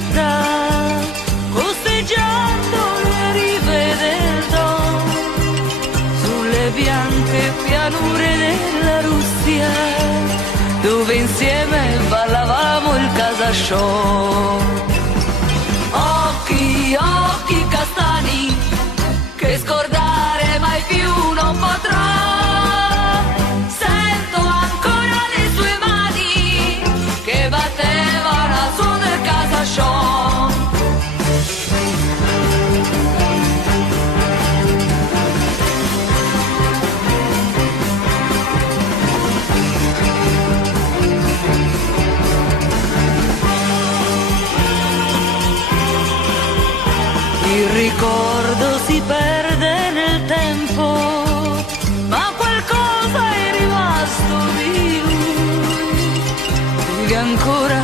città, costeggiando le rive del Don, sulle bianche pianure della Russia, dove insieme ballavamo il casasciò. Occhi, occhi castani, che scordare mai più non potrò. Sento ancora le sue mani che battevano al suono del casasciò. Il ricordo si perde nel tempo, ma qualcosa è rimasto di lui, vive ancora